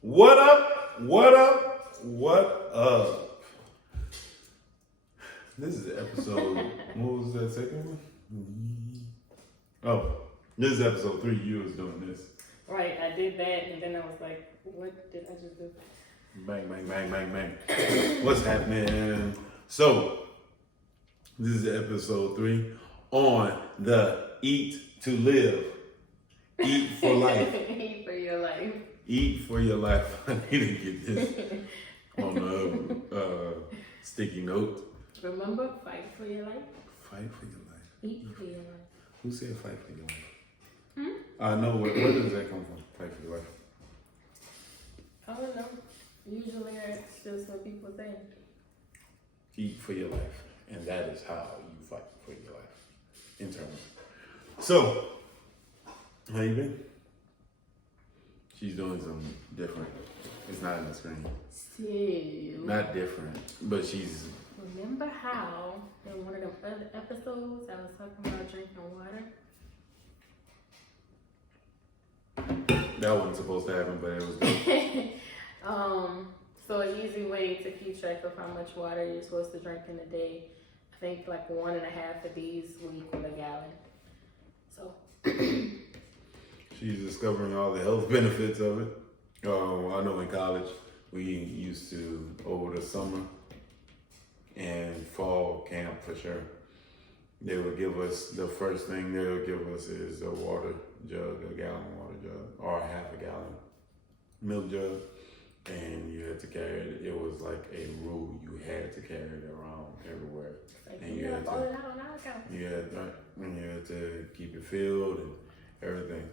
What up? What up? What up? This is episode, what was that second one? Oh, this is episode 3. You was doing this. Right, I did that, and then I was like, what did I just do? Bang, bang, bang, bang, bang. What's happening? So, this is episode 3 on the Eat to Live. Eat for life. Eat for your life. Eat for your life. I need to get this on a sticky note. Remember, fight for your life. Fight for your life. Eat for your life. Who said fight for your life? I know. Where does that come from? Fight for your life. I don't know. Usually it's just what people say. Eat for your life. And that is how you fight for your life. Internally. So, how you been? She's doing something different. It's not in the screen. Still. Not different, but she's... Remember how in one of the other episodes I was talking about drinking water? That wasn't supposed to happen, but it was good. So an easy way to keep track of how much water you're supposed to drink in a day, I think like 1.5 of these will equal a gallon. So She's discovering all the health benefits of it. I know in college, we used to, over the summer and fall camp for sure, they would give us, the first thing they would give us is a water jug, a gallon water jug, or half a gallon milk jug. And you had to carry it. It was like a rule. You had to carry it around everywhere. like, And you had to keep it filled and everything.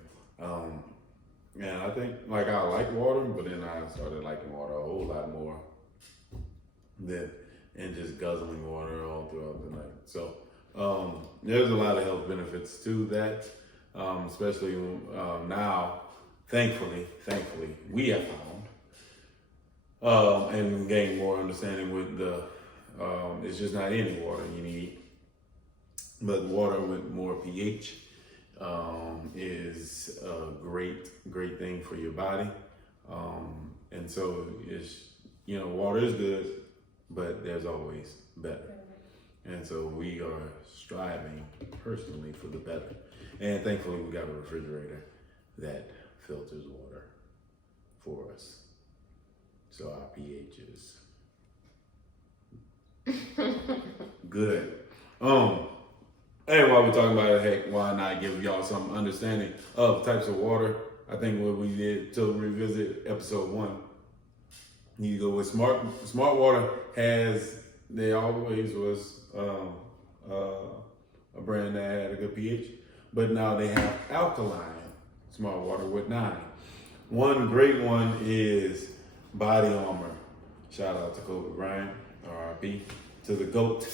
And I think, like, I like water, but then I started liking water a whole lot more and just guzzling water all throughout the night. So there's a lot of health benefits to that, especially now, thankfully, we have found and gain more understanding with the, it's just not any water you need, but water with more pH is a great thing for your body. And so it's, water is good, but there's always better. And so we are striving personally for the better. And thankfully we got a refrigerator that filters water for us. So our pH is good. Hey, while we're talking about it, heck, why not give y'all some understanding of types of water? I think what we did to revisit episode 1, you go with Smart Water they always was a brand that had a good pH, but now they have alkaline Smart Water with 9. One great one is Body Armor. Shout out to Kobe Bryant, RIP, to the GOAT.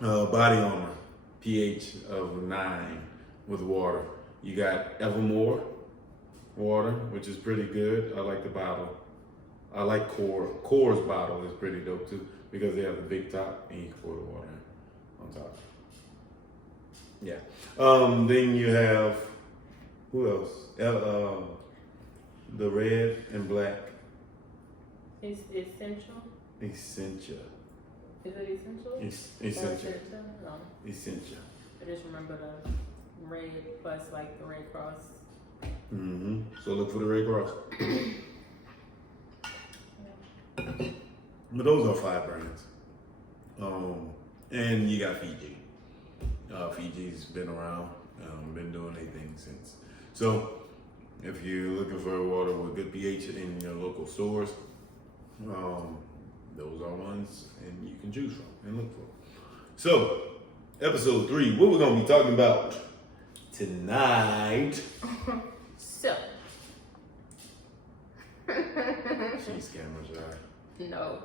Body Armor, pH of 9 with water. You got Evermore water, which is pretty good. I like the bottle. I like Core's bottle is pretty dope too, because they have the big top and you can pour the water on top. Yeah. Then you have, who else? The red and black. it's essential. Essentia. Is it essential? Essential. No. Essential. I just remember the red plus like the Red Cross. So look for the Red Cross. But those are 5 brands. And you got Fiji. Fiji's been around, been doing their thing since. So if you're looking for water with good pH in your local stores, those are ones and you can choose from and look for. So, episode 3, what we're gonna be talking about tonight. So. She's camera shy. No.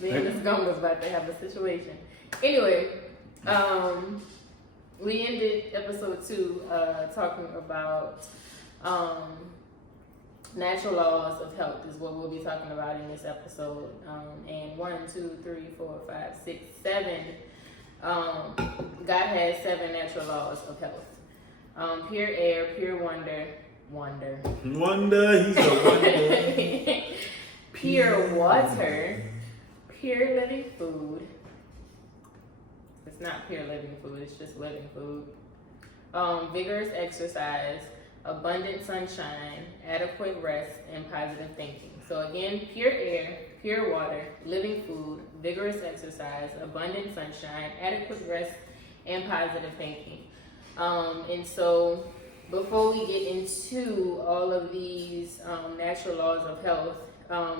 Me and this gum was about to have a situation. Anyway, we ended episode 2 talking about natural laws of health is what we'll be talking about in this episode. And 1, 2, 3, 4, 5, 6, 7. God has 7 natural laws of health. Pure air, pure wonder. Wonder, he's a wonder. pure water, pure living food. It's not pure living food, it's just living food. Vigorous exercise, abundant sunshine, adequate rest, and positive thinking. So again, pure air, pure water, living food, vigorous exercise, abundant sunshine, adequate rest, and positive thinking. And so before we get into all of these natural laws of health,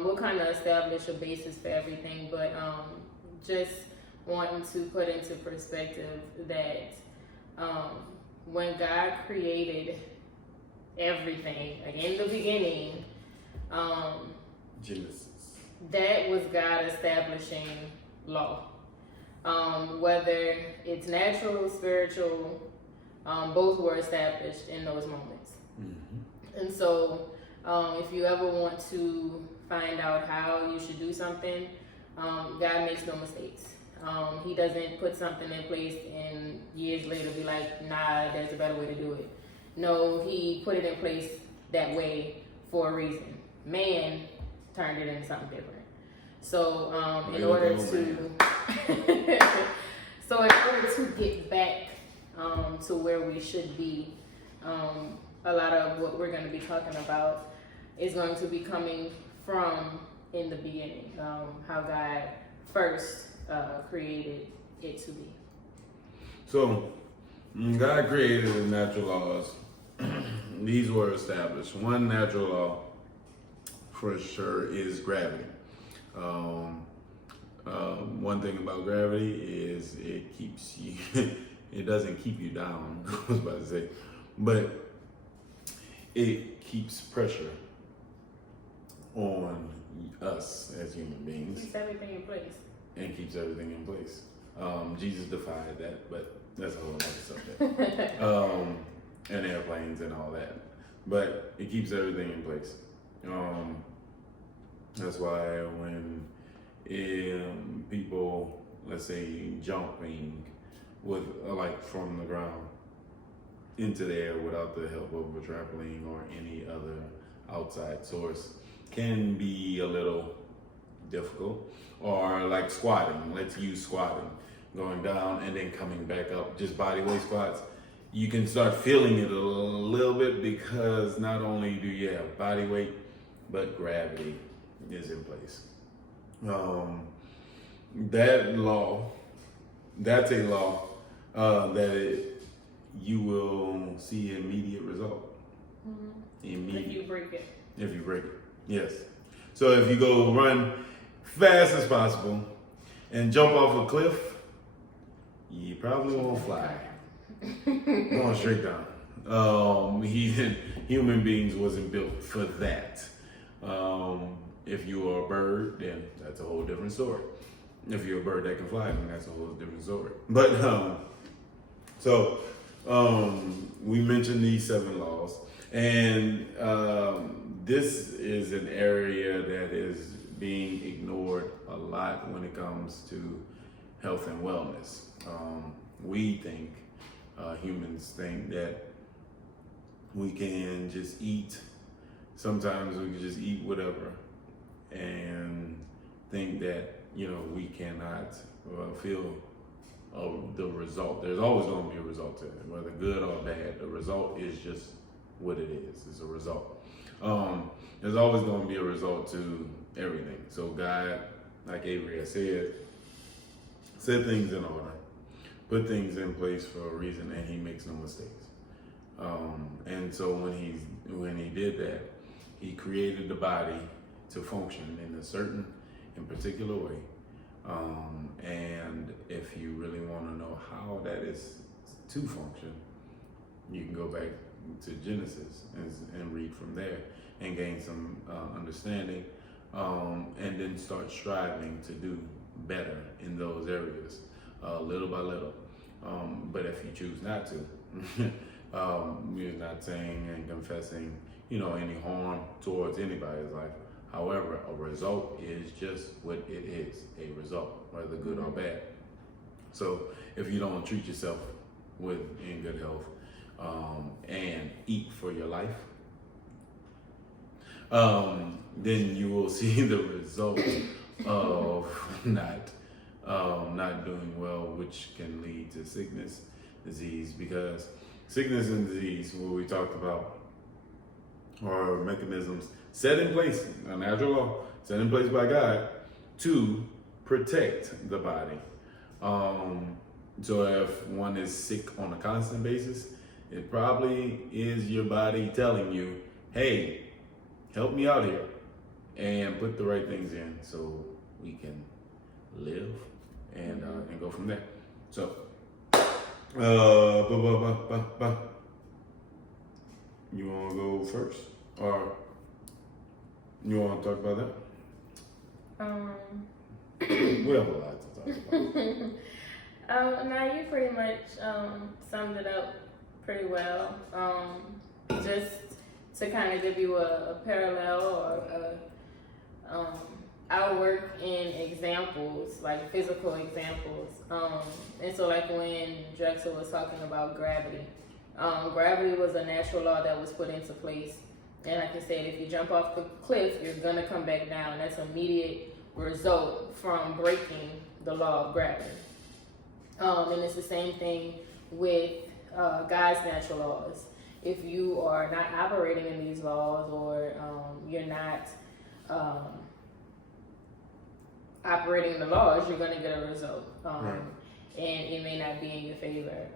we'll kind of establish a basis for everything, but just wanting to put into perspective that when God created everything, like in the beginning, Genesis. that was God establishing law. Whether it's natural, spiritual, both were established in those moments. Mm-hmm. And so, if you ever want to find out how you should do something, God makes no mistakes. He doesn't put something in place and years later be like, nah, there's a better way to do it. No, he put it in place that way for a reason. Man turned it into something different. So, in order to get back to where we should be, a lot of what we're going to be talking about is going to be coming from in the beginning, how God first created it to be. So, God created the natural laws. These were established. One natural law, for sure, is gravity. One thing about gravity is it keeps you, it doesn't keep you down, I was about to say, but it keeps pressure on us as human beings. Keeps everything in place. And keeps everything in place. Jesus defied that, but that's a whole other subject. And airplanes and all that. But it keeps everything in place. That's why when people, let's say, jumping with like from the ground into the air without the help of a trampoline or any other outside source can be a little difficult. Or like squatting, let's use squatting, going down and then coming back up, just body weight squats. You can start feeling it a little bit because not only do you have body weight, but gravity is in place. That law, that's a law you will see immediate result. Mm-hmm. Immediate. If you break it. If you break it, yes. So if you go run fast as possible and jump off a cliff, you probably won't fly. Going straight down. Human beings wasn't built for that. If you are a bird, then that's a whole different story. If you're a bird that can fly, then that's a whole different story. But we mentioned these 7 laws, and this is an area that is being ignored a lot when it comes to health and wellness. We think, humans think that we can just eat. Sometimes we can just eat whatever and think that, we cannot feel the result. There's always going to be a result to it, whether good or bad. The result is just what it is. It's a result. There's always going to be a result to everything. So God, like Avery has said things in order, put things in place for a reason, and he makes no mistakes. And so when he did that, he created the body to function in a certain, in particular way. And if you really want to know how that is to function, you can go back to Genesis and read from there and gain some understanding, and then start striving to do better in those areas, little by little. But if you choose not to, we're not saying and confessing, any harm towards anybody's life. However, a result is just what it is, a result, whether good or bad. So if you don't treat yourself in good health, and eat for your life, then you will see the result of not doing well, which can lead to sickness, disease, because sickness and disease, what we talked about, are mechanisms set in place, a natural law, set in place by God to protect the body. So if one is sick on a constant basis, it probably is your body telling you, hey, help me out here, and put the right things in so we can live and go from there. So, you want to go first, or you want to talk about that? We have a lot to talk about. Now you pretty much summed it up pretty well. Just to kind of give you a parallel or I'll work in examples, like physical examples. And so like when Drexel was talking about gravity, gravity was a natural law that was put into place. And like I said, if you jump off the cliff, you're gonna come back down. That's an immediate result from breaking the law of gravity. And it's the same thing with God's natural laws. If you are not operating in these laws, or you're not operating the laws, you're going to get a result. Right. And it may not be in your favor.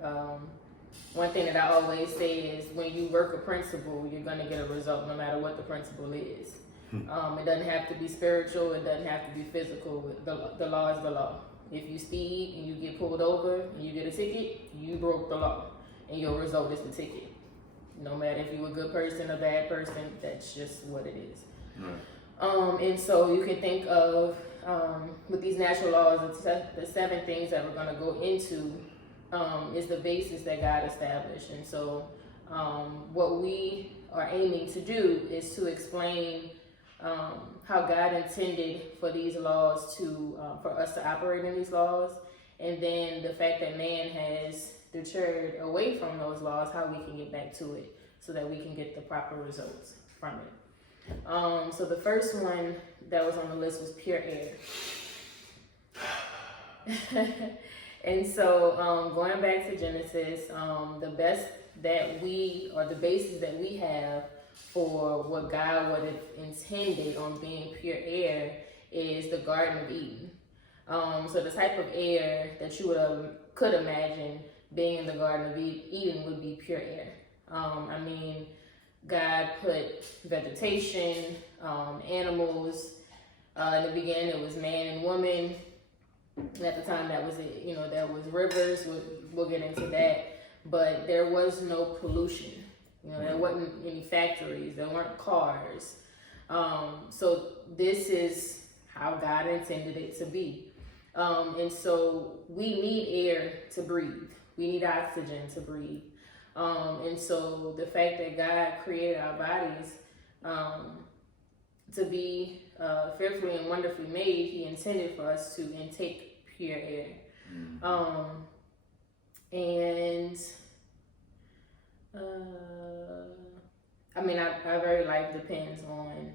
One thing that I always say is when you work a principle, you're going to get a result no matter what the principle is. It doesn't have to be spiritual. It doesn't have to be physical. The law is the law. If you speed and you get pulled over and you get a ticket, you broke the law, and your result is the ticket. No matter if you're a good person, a bad person, that's just what it is. Right. And so you can think of, with these natural laws, the 7 things that we're going to go into is the basis that God established. And so what we are aiming to do is to explain how God intended for these laws to, for us to operate in these laws, and then the fact that man has deterred away from those laws, how we can get back to it so that we can get the proper results from it. So the first one that was on the list was pure air. And so going back to Genesis, the best that we, or the basis that we have for what God would have intended on being pure air is the Garden of Eden. So the type of air that you could imagine being in the Garden of Eden would be pure air. I mean, God put vegetation, animals. In the beginning, it was man and woman. At the time, that was it. You know, there was rivers. We'll get into that. But there was no pollution. You know, there wasn't any factories. There weren't cars. So this is how God intended it to be. And so we need air to breathe. We need oxygen to breathe. And so the fact that God created our bodies to be fearfully and wonderfully made, He intended for us to intake pure air. I mean, our very life depends on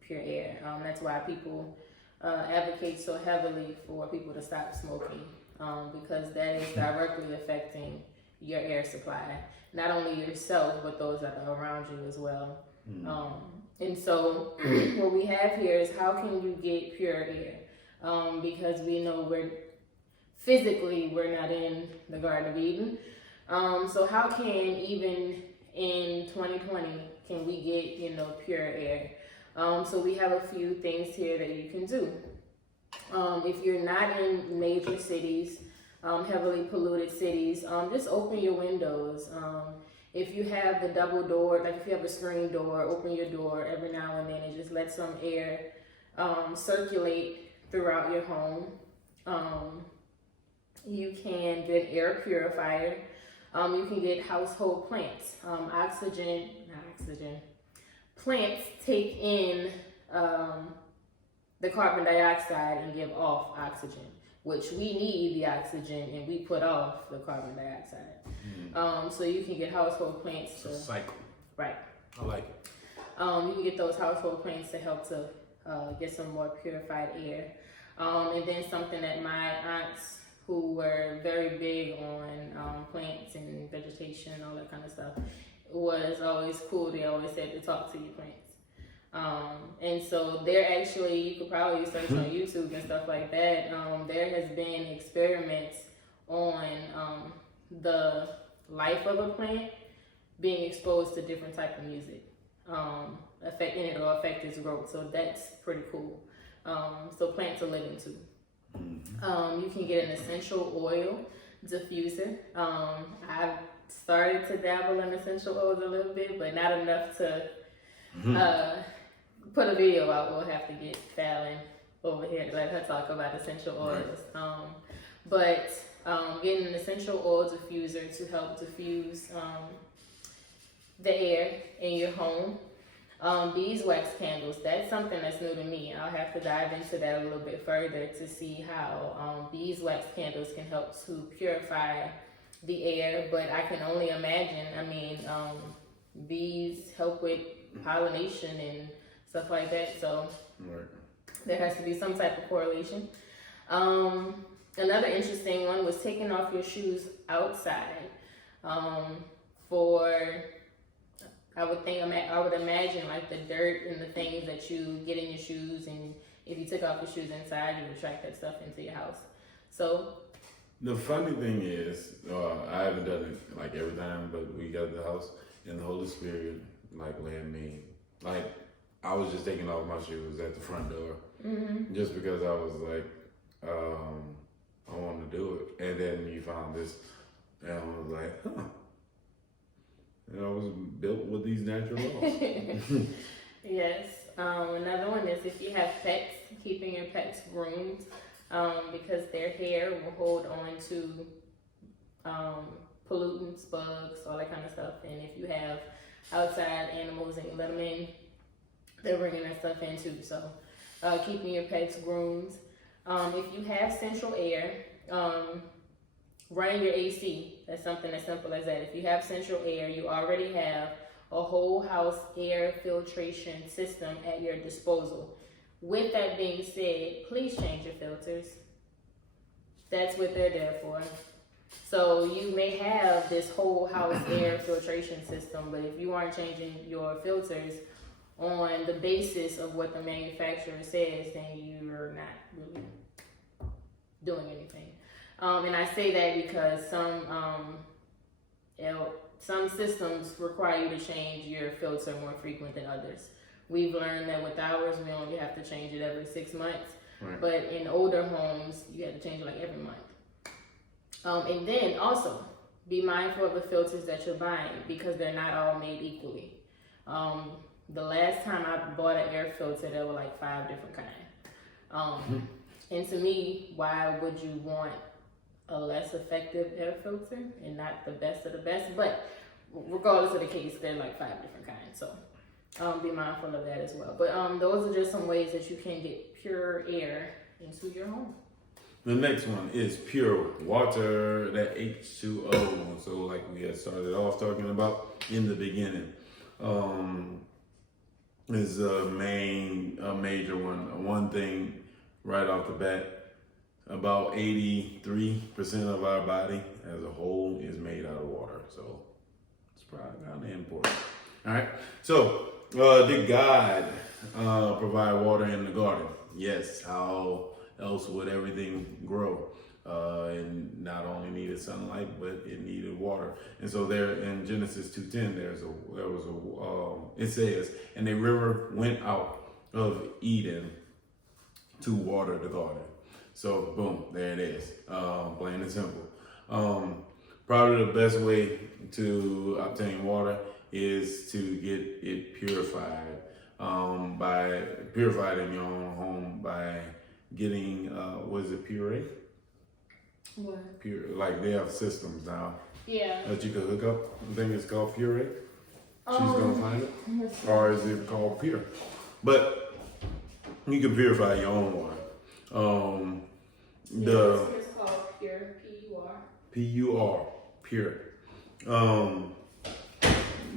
pure air. That's why people advocate so heavily for people to stop smoking, because that is directly affecting your air supply. Not only yourself, but those that are around you as well. And so what we have here is, how can you get pure air? Because we know we're not in the Garden of Eden. So how can, even in 2020, can we get, pure air? So we have a few things here that you can do. If you're not in major cities, heavily polluted cities, just open your windows. If you have the double door, like if you have a screen door, open your door every now and then and just let some air circulate throughout your home. You can get air purifier. You can get household plants. Plants take in the carbon dioxide and give off oxygen, which we need the oxygen and we put off the carbon dioxide. So you can get household plants. It's a cycle. Right. I like it. You can get those household plants to help to get some more purified air. And then something that my aunts, who were very big on plants and vegetation and all that kind of stuff, was always cool. They always said to talk to your plants. And so they're actually, you could probably search on YouTube and stuff like that. There has been experiments on the life of a plant being exposed to different type of music, affecting it or affect its growth. So that's pretty cool. So plants are living too. You can get an essential oil diffuser. I've started to dabble in essential oils a little bit, but not enough to put a video out. We'll have to get Fallon over here to let her talk about essential oils. But getting an essential oil diffuser to help diffuse the air in your home. Beeswax candles, that's something that's new to me. I'll have to dive into that a little bit further to see how beeswax candles can help to purify the air, but I can only imagine, bees help with pollination and stuff like that, so there has to be some type of correlation. Another interesting one was taking off your shoes outside for... I would imagine like the dirt and the things that you get in your shoes, and if you took off your shoes inside, you would attract that stuff into your house. So the funny thing is, I haven't done it like every time, but we got the house and the Holy Spirit like led me. Like I was just taking off my shoes at the front door, just because I was like, I want to do it, and then you found this, and I was like, huh. I was built with these natural laws. Yes. Another one is if you have pets, keeping your pets groomed, because their hair will hold on to pollutants, bugs, all that kind of stuff. And if you have outside animals and you let them in, they're bringing that stuff in too. So keeping your pets groomed. If you have central air, running your AC, that's something as simple as that. If you have central air, you already have a whole house air filtration system at your disposal. With that being said, please change your filters. That's what they're there for. So you may have this whole house air filtration system, but if you aren't changing your filters on the basis of what the manufacturer says, then you're not really doing anything. And I say that because some systems require you to change your filter more frequent than others. We've learned that with ours, we only have to change it every 6 months. Right. But in older homes, you have to change it like every month. And then also, be mindful of the filters that you're buying because they're not all made equally. The last time I bought an air filter, there were like 5 different kinds. And to me, why would you want a less effective air filter and not the best of the best? But regardless of the case, they're like 5 different kinds. So be mindful of that as well. But those are just some ways that you can get pure air into your home. The next one is pure water, that H2O. So like we had started off talking about in the beginning, is a major one. One thing right off the bat, about 83% of our body as a whole is made out of water. So it's probably kind of important. All right. So did God provide water in the garden? Yes. How else would everything grow? And not only needed sunlight, but it needed water. And so there in Genesis 2:10, it says, and a river went out of Eden to water the garden. So boom, there it is, plain and simple. Probably the best way to obtain water is to get it purified, purified in your own home by getting, puree? What? Pure, like they have systems now. Yeah. That you can hook up. I think it's called puree. She's gonna find it. Or is it called pure? But you can purify your own water. It's called pure, P-U-R. P-U-R, pure.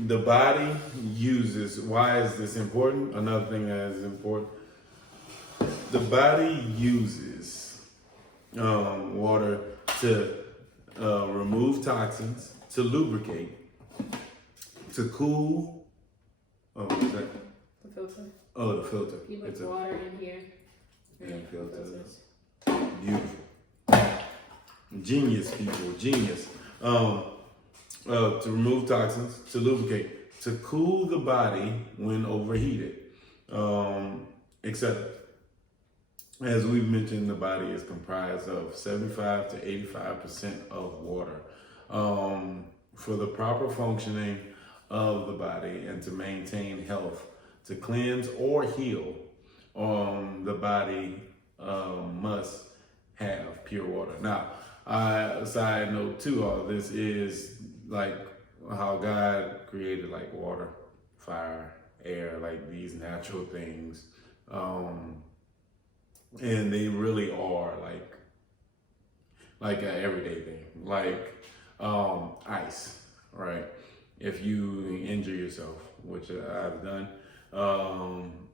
the body uses, why is this important? Another thing that is important, the body uses water to remove toxins, to lubricate, to cool. Oh, what is that? The filter. Oh, the filter. You put water in here. And filters. Beautiful. Genius, people. Genius. To remove toxins, to lubricate, to cool the body when overheated, etc. As we've mentioned, the body is comprised of 75 to 85% of water. For the proper functioning of the body and to maintain health, to cleanse or heal, the body must have pure water. Now, a side note to all this is like how God created like water, fire, air, like these natural things. And they really are like an everyday thing, like ice, right? If you injure yourself, which I've done,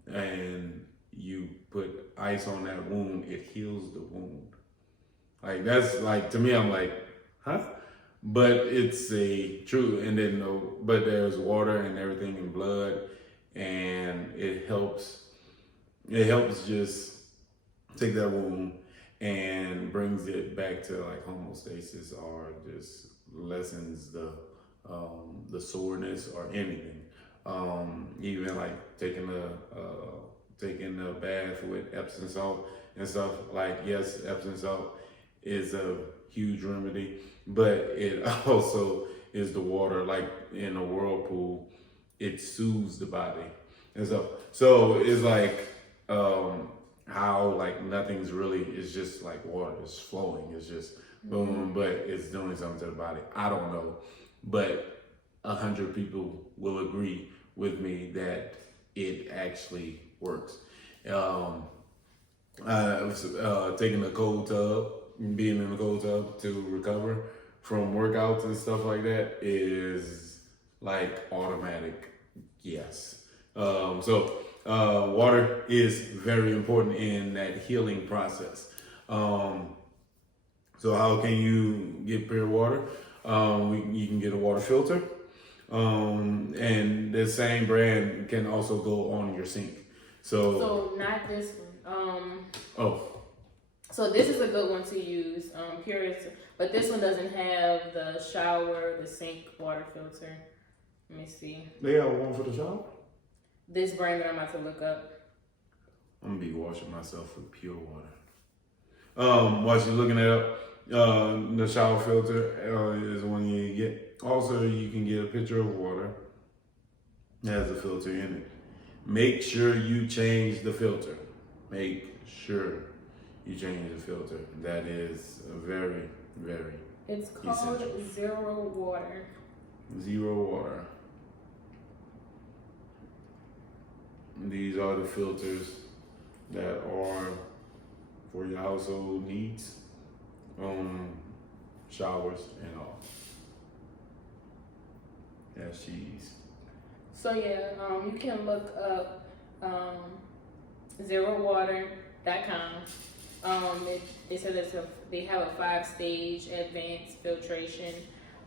and you put ice on that wound, it heals the wound. Like that's like, to me, I'm like, huh? But it's a true, and then no, but there's water and everything in blood, and it helps just take that wound and brings it back to like homeostasis, or just lessens the soreness or anything. Even like taking a bath with Epsom salt and stuff. Like, yes, Epsom salt is a huge remedy, but it also is the water, like in a whirlpool, it soothes the body and stuff. So it's like how like nothing's really, it's just like water, it's flowing, it's just boom, but it's doing something to the body. I don't know, but 100 people will agree with me that it actually works. Taking a cold tub, being in a cold tub to recover from workouts and stuff like that is like automatic, yes. Water is very important in that healing process. So how can you get pure water? You can get a water filter. And the same brand can also go on your sink. So not this one. So this is a good one to use. But this one doesn't have the shower, the sink water filter. Let me see. They have one for the shower? This brand that I'm about to look up. I'm gonna be washing myself with pure water. While you're looking it up, the shower filter is one you get. Also, you can get a pitcher of water that has a filter in it. Make sure you change the filter. Make sure you change the filter. That is very, very It's called essential. Zero Water. Zero water. These are the filters that are for your household needs, showers and all. That's cheese. So yeah, you can look up zerowater.com. It says they have a 5-stage advanced filtration.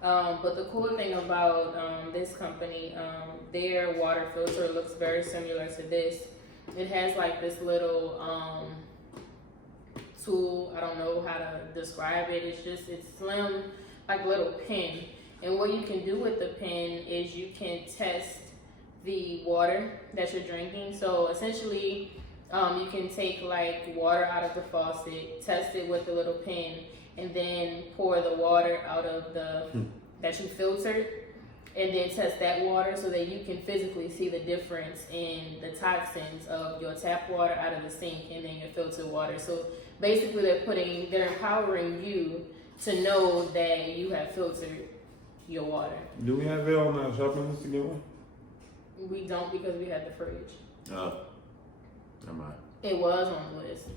But the cool thing about this company, their water filter looks very similar to this. It has like this little tool. I don't know how to describe it. It's slim, like a little pin. And what you can do with the pin is you can test the water that you're drinking. So essentially, you can take like water out of the faucet, test it with the little pin, and then pour the water out of that you filtered, and then test that water so that you can physically see the difference in the toxins of your tap water out of the sink and then your filtered water. So basically they're empowering you to know that you have filtered your water. Do we have it on our shopping list to get one? We don't, because we had the fridge. Oh, never mind. It was on the list.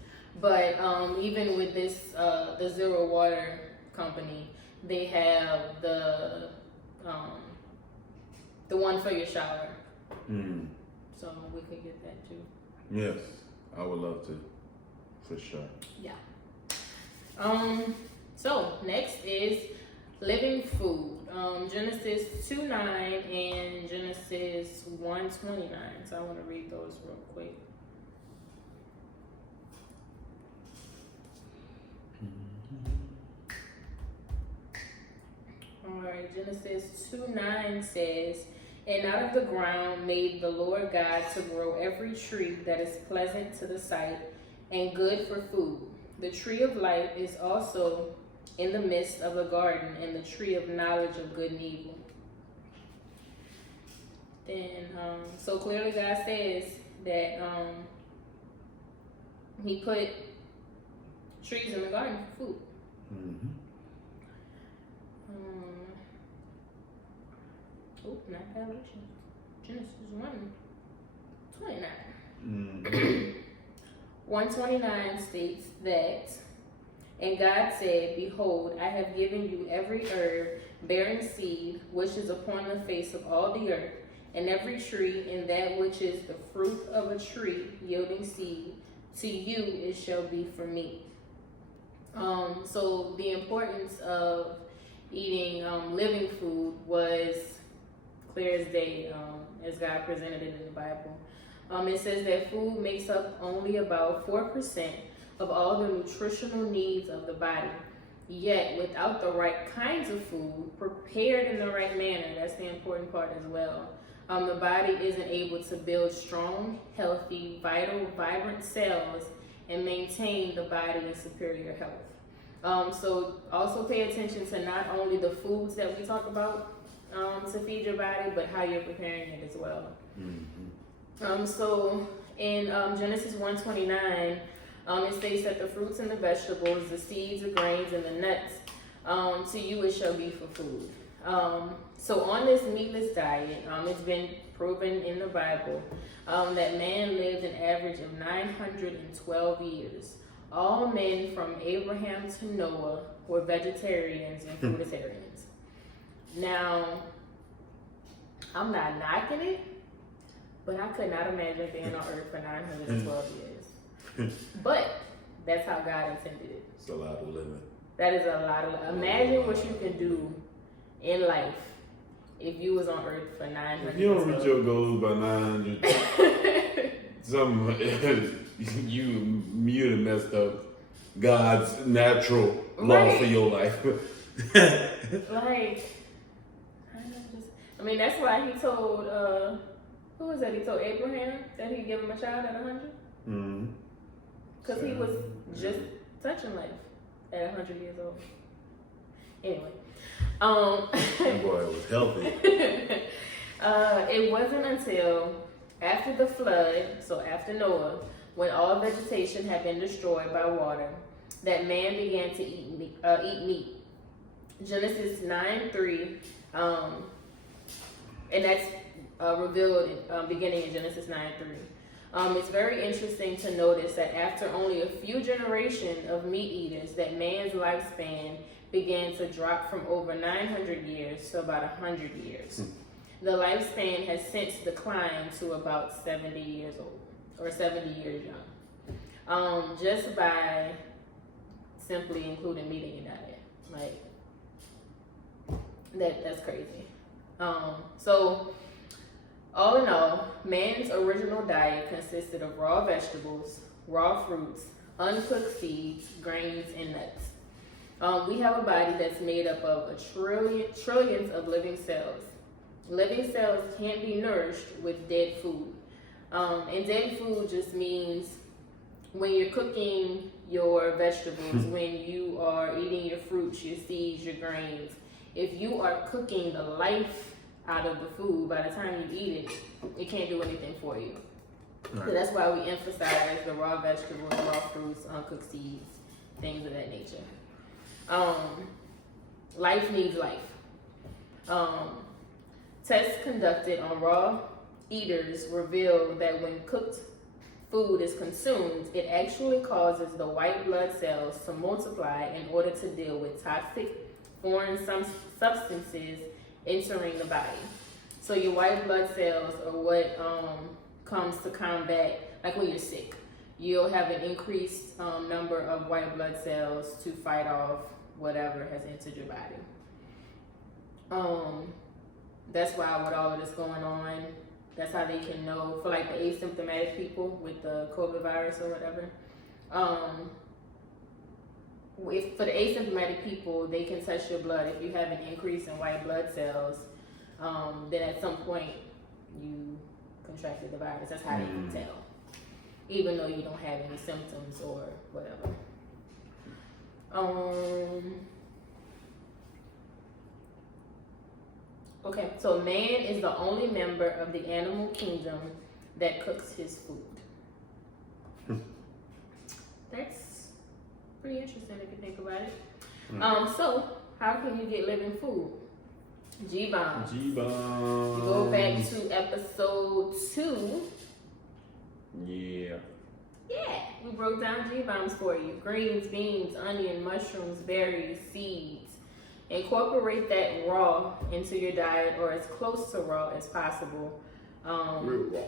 But even with this, the Zero Water company, they have the The one for your shower. Mm. So we could get that too. Yes, I would love to, for sure. Yeah. So next is living food. Genesis 2:9 and Genesis 1:29. So I want to read those real quick. Alright, Genesis 2:9 says, "And out of the ground made the Lord God to grow every tree that is pleasant to the sight and good for food. The tree of life is also in the midst of the garden, and the tree of knowledge of good and evil." Then, so clearly God says that He put trees in the garden for food. Mm-hmm. Not Galatians. Genesis 1:29. Mm-hmm. 1:29 states that, "And God said, Behold, I have given you every herb bearing seed which is upon the face of all the earth, and every tree and that which is the fruit of a tree yielding seed. To you it shall be for meat." So the importance of eating living food was clear as day, as God presented it in the Bible. It says that food makes up only about 4% of all the nutritional needs of the body. Yet, without the right kinds of food, prepared in the right manner, that's the important part as well, the body isn't able to build strong, healthy, vital, vibrant cells and maintain the body in superior health. So also pay attention to not only the foods that we talk about to feed your body, but how you're preparing it as well. Mm-hmm. So in Genesis 1:29, it states that the fruits and the vegetables, the seeds, the grains, and the nuts, to you it shall be for food. So on this meatless diet, it's been proven in the Bible that man lived an average of 912 years. All men from Abraham to Noah were vegetarians and fruitarians. Now, I'm not knocking it, but I could not imagine being on earth for 912 years. But that's how God intended it. It's a lot of living. That is a lot of. Imagine what you can do in life if you was on earth for 900. If you don't reach your goals by 900, you'd have messed up God's natural law for your life. I mean, that's why he told, who was that? He told Abraham that he'd give him a child at 100? Mm-hmm. Because he was just touching life at 100 years old. Anyway. That boy was healthy. It wasn't until after the flood, so after Noah, when all vegetation had been destroyed by water, that man began to eat meat. Genesis 9:3, and that's revealed beginning in Genesis 9:3. It's very interesting to notice that after only a few generations of meat eaters, that man's lifespan began to drop from over 900 years to about 100 years. The lifespan has since declined to about 70 years old, or 70 years young, just by simply including meat in your diet. Like, that's crazy. So, all in all, man's original diet consisted of raw vegetables, raw fruits, uncooked seeds, grains, and nuts. We have a body that's made up of trillions of living cells. Living cells can't be nourished with dead food. And dead food just means when you're cooking your vegetables, when you are eating your fruits, your seeds, your grains, if you are cooking the life out of the food, by the time you eat it, it can't do anything for you. Right. So that's why we emphasize the raw vegetables, raw fruits, uncooked seeds, things of that nature. Life needs life. Tests conducted on raw eaters revealed that when cooked food is consumed, it actually causes the white blood cells to multiply in order to deal with toxic foreign substances entering the body. So your white blood cells are what comes to combat, like when you're sick. You'll have an increased number of white blood cells to fight off whatever has entered your body. That's why with all of this going on, that's how they can know for like the asymptomatic people with the COVID virus or whatever. If for the asymptomatic people, they can test your blood. If you have an increase in white blood cells, then at some point you contracted the virus. That's how they can tell, even though you don't have any symptoms or whatever. Okay, so man is the only member of the animal kingdom that cooks his food. That's pretty interesting if you think about it. So how can you get living food? G-bombs. G-bombs. Go back to episode 2. Yeah. Yeah, we broke down G-bombs for you. Greens, beans, onion, mushrooms, berries, seeds. Incorporate that raw into your diet or as close to raw as possible. Real raw.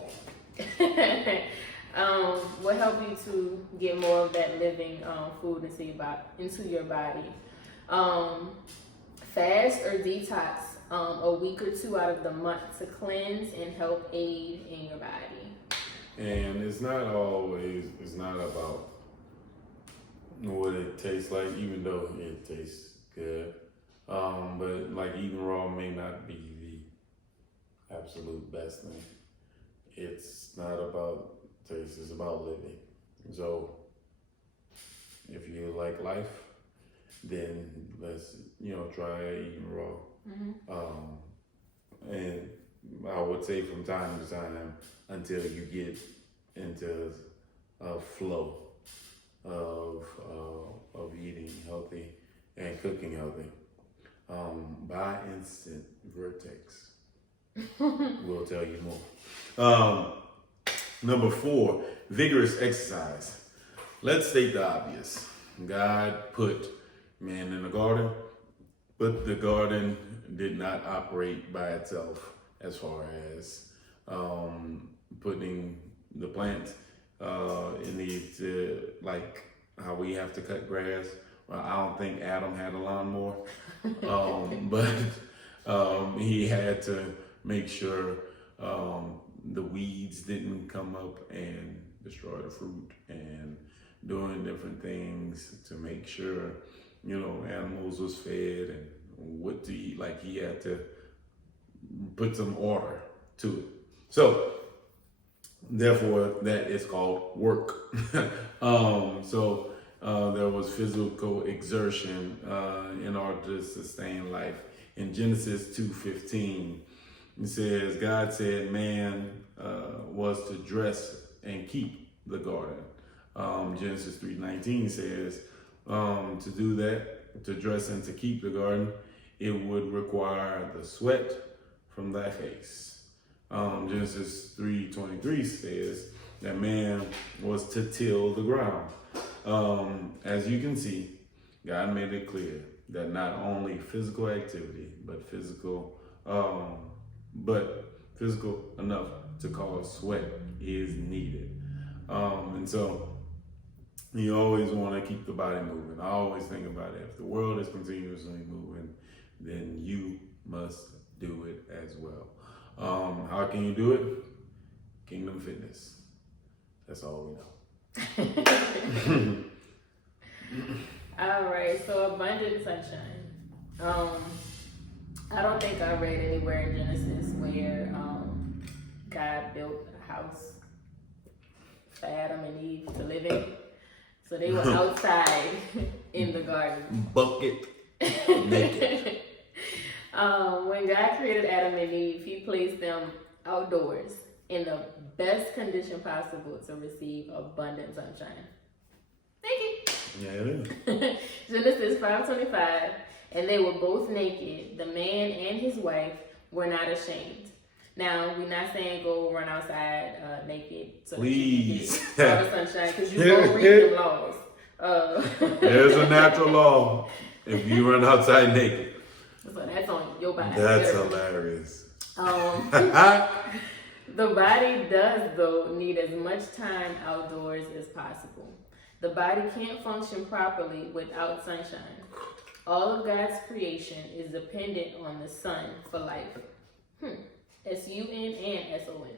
Will help you to get more of that living food into your body. Fast or detox a week or 2 out of the month to cleanse and help aid in your body. And it's not about what it tastes like, even though it tastes good. But like eating raw may not be the absolute best thing. It's not about taste, it's about living. So if you like life, then let's, try eating raw. And I would say from time to time until you get into a flow of eating healthy and cooking healthy. Buy Instant Vertex. We'll tell you more. Number 4, vigorous exercise. Let's state the obvious. God put man in the garden, but the garden did not operate by itself as far as putting the plants. It needs to, like how we have to cut grass. Well, I don't think Adam had a lawnmower, but he had to make sure the weeds didn't come up and destroy the fruit, and doing different things to make sure, animals was fed and what to eat. Like he had to put some order to it. So therefore, that is called work. There was physical exertion in order to sustain life. In Genesis 2:15, it says, God said man was to dress and keep the garden. Genesis 3:19 says to do that, to dress and to keep the garden, it would require the sweat from thy face. Genesis 3:23 says that man was to till the ground. As you can see, God made it clear that not only physical activity, but physical enough to cause sweat is needed. And so you always want to keep the body moving. I always think about it. If the world is continuously moving, then you must do it as well. How can you do it? Kingdom Fitness. That's all we know. All right, so abundant sunshine. I don't think I read anywhere in Genesis where God built a house for Adam and Eve to live in. So they were outside in the garden. Bucket naked. When God created Adam and Eve, he placed them outdoors in the best condition possible to receive abundant sunshine. Thank you. Yeah, it is. Genesis 5:25, and they were both naked. The man and his wife were not ashamed. Now, we're not saying go run outside naked. So please. That you can get all the sunshine, because you won't read the laws. There's a natural law if you run outside naked. So that's on your body. That's hilarious. Um, the body does, though, need as much time outdoors as possible. The body can't function properly without sunshine. All of God's creation is dependent on the sun for life. S-U-N and S-O-N.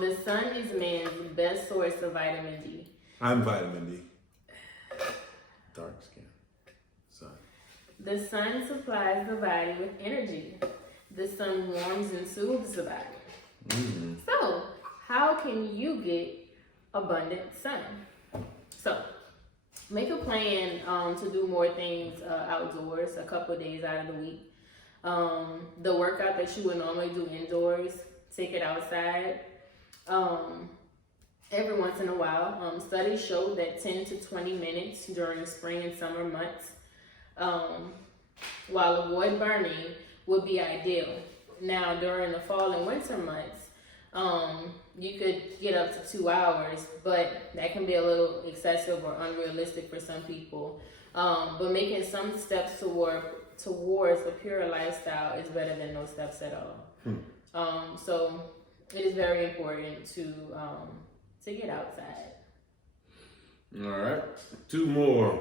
The sun is man's best source of vitamin D. I'm vitamin D. Dark skin. Sun. The sun supplies the body with energy. The sun warms and soothes the body. So, how can you get abundant sun? So, make a plan to do more things outdoors a couple of days out of the week. The workout that you would normally do indoors, take it outside. Every once in a while. Studies show that 10 to 20 minutes during the spring and summer months, while avoid burning, would be ideal. Now, during the fall and winter months, you could get up to 2 hours, but that can be a little excessive or unrealistic for some people. But making some steps towards a pure lifestyle is better than no steps at all. So it is very important to get outside. All right. 2 more.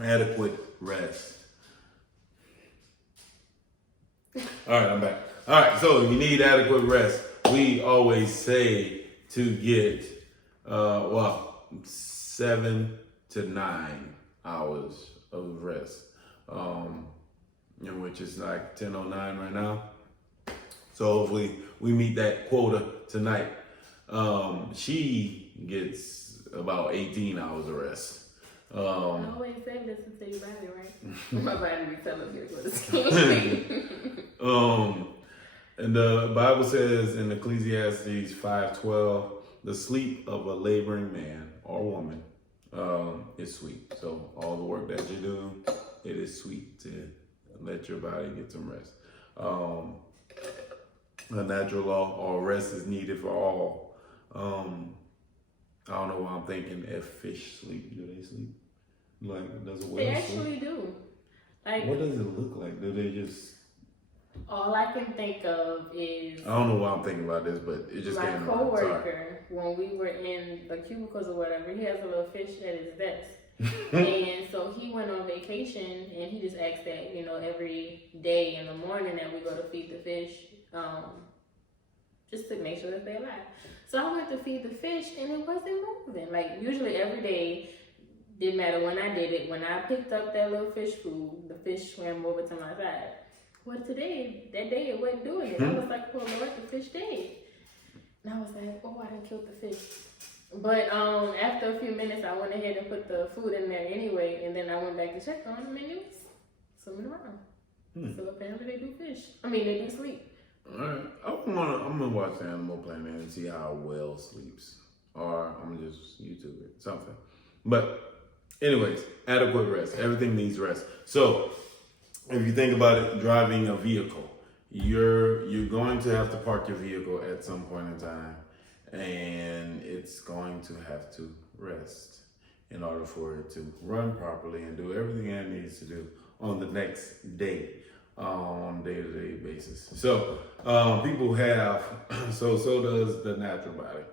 Adequate rest. All right, I'm back. All right, so you need adequate rest. We always say to get, 7 to 9 hours of rest, which is like 10:09 right now. So hopefully we meet that quota tonight. She gets about 18 hours of rest. I always say listen to your body, right? My body be telling me to go to sleep. And the Bible says in Ecclesiastes 5:12, the sleep of a laboring man or woman is sweet. So all the work that you do, it is sweet to let your body get some rest. A natural law or rest is needed for all. I don't know why I'm thinking if fish sleep. Do they sleep? Like, does a whale They actually sleep? do. Like, What does it look like? Do they just... all I can think of is I don't know why I'm thinking about this, but it just my came to mind. Sorry. coworker, when we were in the cubicles or whatever, he has a little fish at his desk. And so he went on vacation and he just asked that, every day in the morning that we go to feed the fish, just to make sure that they're alive. So I went to feed the fish and it wasn't moving. Like usually every day, didn't matter when I did it, when I picked up that little fish food, the fish swam over to my side. Well, that day it wasn't doing it. I was like, well, Lord, the fish dead. And I was like, oh, I done killed the fish. But after a few minutes, I went ahead and put the food in there anyway, and then I went back to check on them, and it was swimming around. So apparently they do fish. They do sleep. All right. I'm gonna watch Animal Planet and see how a whale sleeps, or I'm gonna just YouTube it, something. But anyways, adequate rest. Everything needs rest. So if you think about it, driving a vehicle, you're going to have to park your vehicle at some point in time, and it's going to have to rest in order for it to run properly and do everything it needs to do on the next day, on a day-to-day basis. So people have, so does the natural body.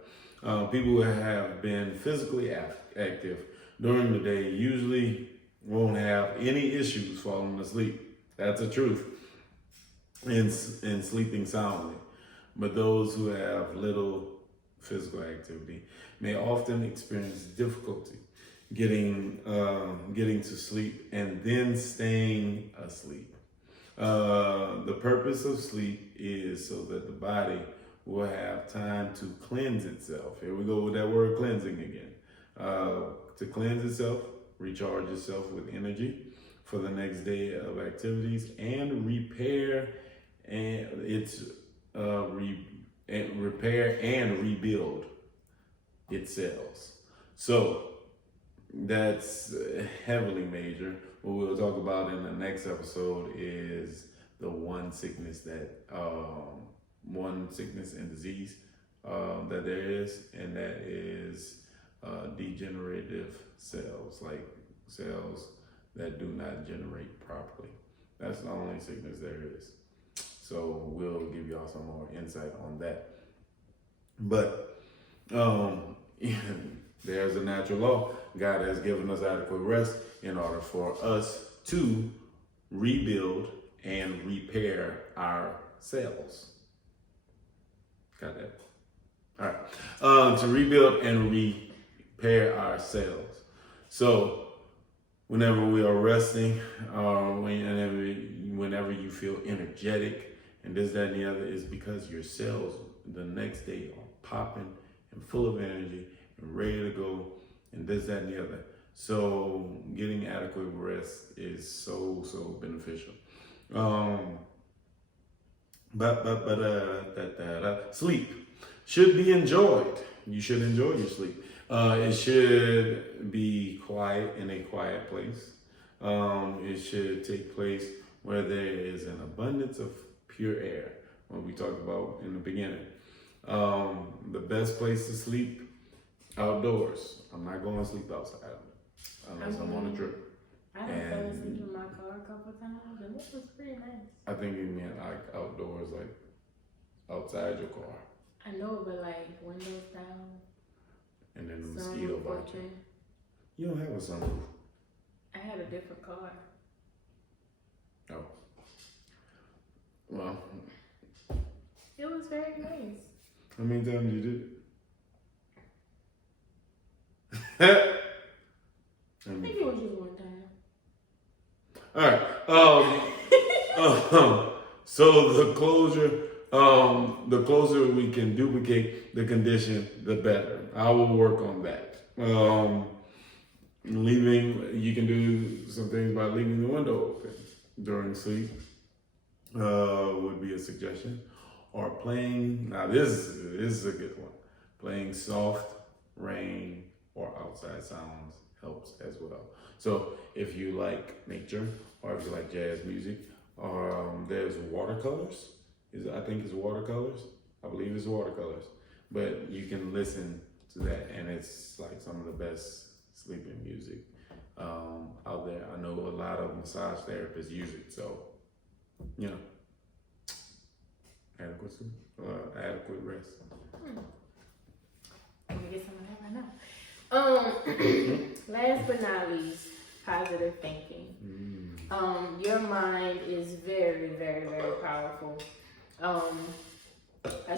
People who have been physically active during the day usually won't have any issues falling asleep. That's the truth. In sleeping soundly. But those who have little physical activity may often experience difficulty getting to sleep and then staying asleep. The purpose of sleep is so that the body will have time to cleanse itself. Here we go with that word cleansing again. To cleanse itself, recharge itself with energy for the next day of activities, and repair and rebuild its cells. So that's heavily major. What we'll talk about in the next episode is the one sickness and disease that there is, and that is degenerative cells, like cells that do not generate properly. That's the only sickness there is. So we'll give y'all some more insight on that. But there's a natural law. God has given us adequate rest in order for us to rebuild and repair our cells. Got that? All right. To rebuild and repair our cells. So whenever we are resting, whenever you feel energetic and this, that, and the other, is because your cells the next day are popping and full of energy and ready to go and this, that, and the other. So getting adequate rest is so beneficial. Sleep should be enjoyed. You should enjoy your sleep. It should be quiet in a quiet place. It should take place where there is an abundance of pure air, what we talked about in the beginning. The best place to sleep, outdoors. I'm not going to sleep outside unless I'm on a trip. I done fell asleep in my car a couple times, and this was pretty nice. I think you meant like outdoors, like outside your car. I know, but like windows down, And then the mosquito sunroof bite you. open. You don't have a sunroof. I had a different car. Oh. Well, It was very nice. how many times you did it? I think it was just one time. All right. So the closer we can duplicate the condition, the better. I will work on that. You can do some things by leaving the window open during sleep. Would be a suggestion. Or playing. Now this is a good one. Playing soft rain or outside sounds helps as well. So if you like nature, or if you like jazz music, there's watercolors. I think it's watercolors. I believe it's watercolors. But you can listen to that, and it's like some of the best sleeping music out there. I know a lot of massage therapists use it, so you know, adequate rest. Let me get some of that right now. Last but not least, positive thinking. Your mind is very, very, very powerful. I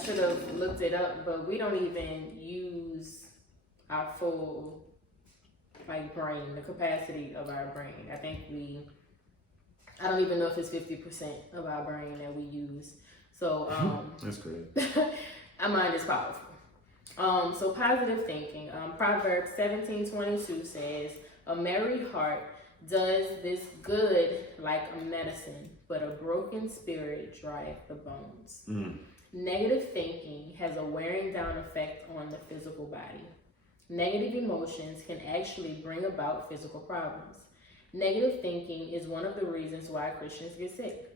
should have looked it up, but we don't even use our full brain, the capacity of our brain. I don't even know if it's 50% of our brain that we use. So That's great. our mind is powerful. So positive thinking. Proverbs 17:22 says, "A merry heart does this good like a medicine, but a broken spirit drieth the bones." Negative thinking has a wearing down effect on the physical body. Negative emotions can actually bring about physical problems. Negative thinking is one of the reasons why Christians get sick.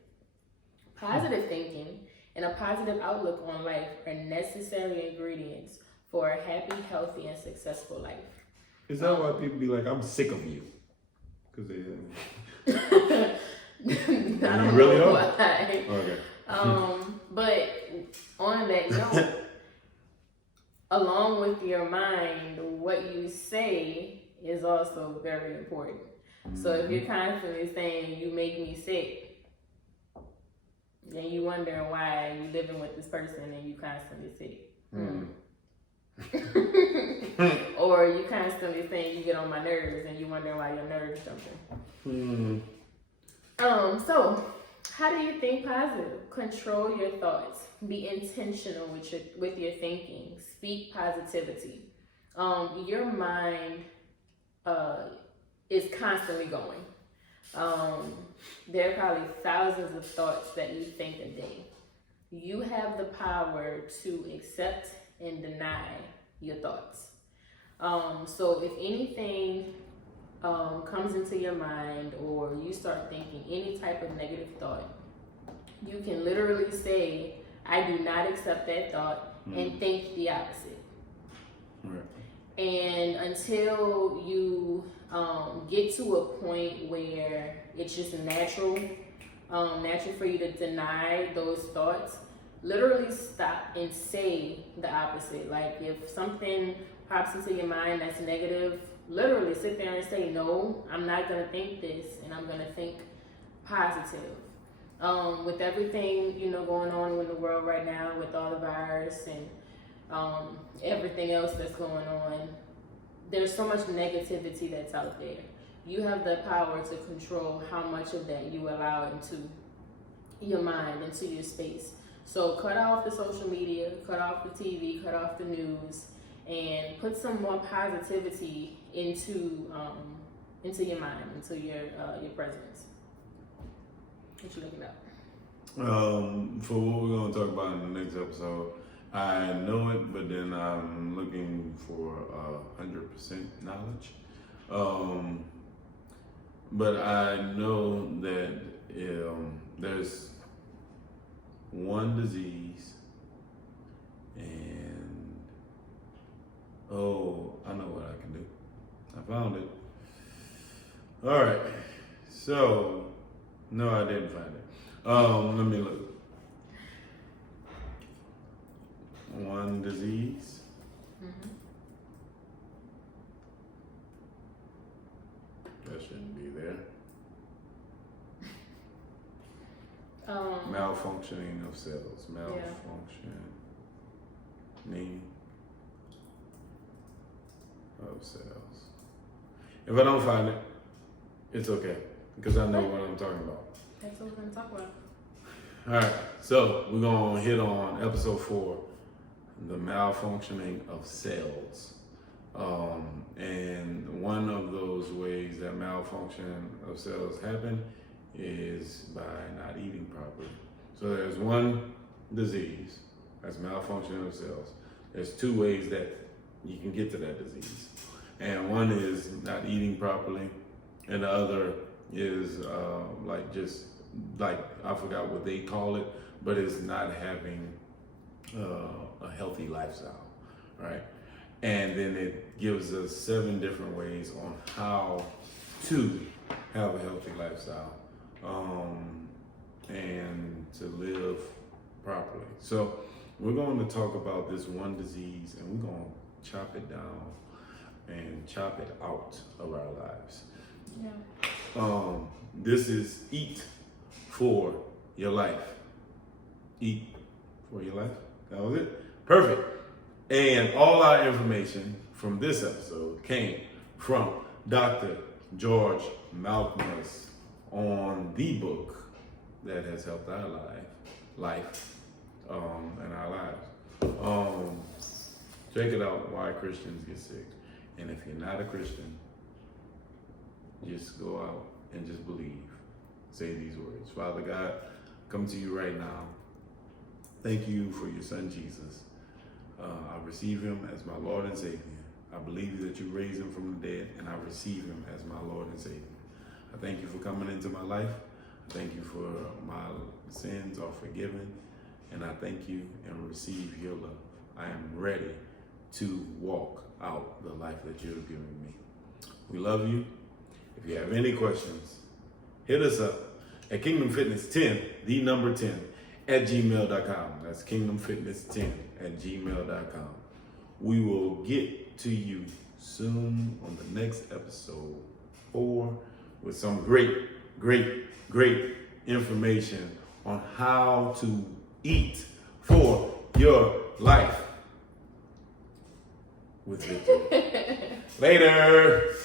Positive thinking and a positive outlook on life are necessary ingredients for a happy, healthy, and successful life. Is that why people be like, "I'm sick of you"? Because they. I don't really know are? why. Okay. But on that note, along with your mind, what you say is also very important. So if you're constantly saying, "You make me sick," then you wondering why you living with this person and you constantly sick. Or you constantly saying, "You get on my nerves," and you wondering why your nerves jumping. So how do you think positive? Control your thoughts. Be intentional with your thinking. Speak positivity. Your mind is constantly going. There are probably thousands of thoughts that you think a day. You have the power to accept and deny your thoughts. So if anything comes into your mind, or you start thinking any type of negative thought, you can literally say, "I do not accept that thought," and think the opposite. Right. And until you get to a point where it's just natural, natural for you to deny those thoughts. Literally stop and say the opposite. Like if something pops into your mind that's negative, literally sit there and say, no, I'm not gonna think this, and I'm gonna think positive. With everything, going on in the world right now, with all the virus and everything else that's going on, there's so much negativity that's out there. You have the power to control how much of that you allow into your mind, into your space. So cut off the social media, cut off the TV, cut off the news, and put some more positivity into your mind, into your presence. What you looking up? For what we're going to talk about in the next episode, I know it, but then I'm looking for 100% knowledge. But I know that there's one disease, and I know what I can do. I found it. All right, so no, I didn't find it. Let me look. One disease. That shouldn't be there. Malfunctioning of cells. Malfunctioning of cells. If I don't find it, it's okay, because I know what I'm talking about. That's what we're going to talk about. All right, so we're going to hit on episode 4, the malfunctioning of cells. And one of those ways that malfunction of cells happen is by not eating properly. So there's one disease, that's malfunction of cells. There's 2 ways that you can get to that disease. And one is not eating properly, and the other is I forgot what they call it, but it's not having a healthy lifestyle, right? And then it gives us 7 different ways on how to have a healthy lifestyle and to live properly. So we're going to talk about this one disease, and we're going to chop it down and chop it out of our lives. Yeah. This is Eat for Your Life. Eat for Your Life. That was it. Perfect. And all our information from this episode came from Dr. George Malcolmus on the book that has helped our life and our lives. Check it out, Why Christians Get Sick. And if you're not a Christian, just go out and just believe. Say these words. Father God, come to you right now. Thank you for your son, Jesus. I receive him as my Lord and Savior. I believe that you raised him from the dead, and I receive him as my Lord and Savior. I thank you for coming into my life. I thank you for my sins are forgiven, and I thank you and receive your love. I am ready to walk out the life that you have given me. We love you. If you have any questions, hit us up at KingdomFitness10, the number 10, at gmail.com. That's KingdomFitness10 at gmail.com. We will get to you soon on the next episode 4 with some great information on how to eat for your life with victory. Later.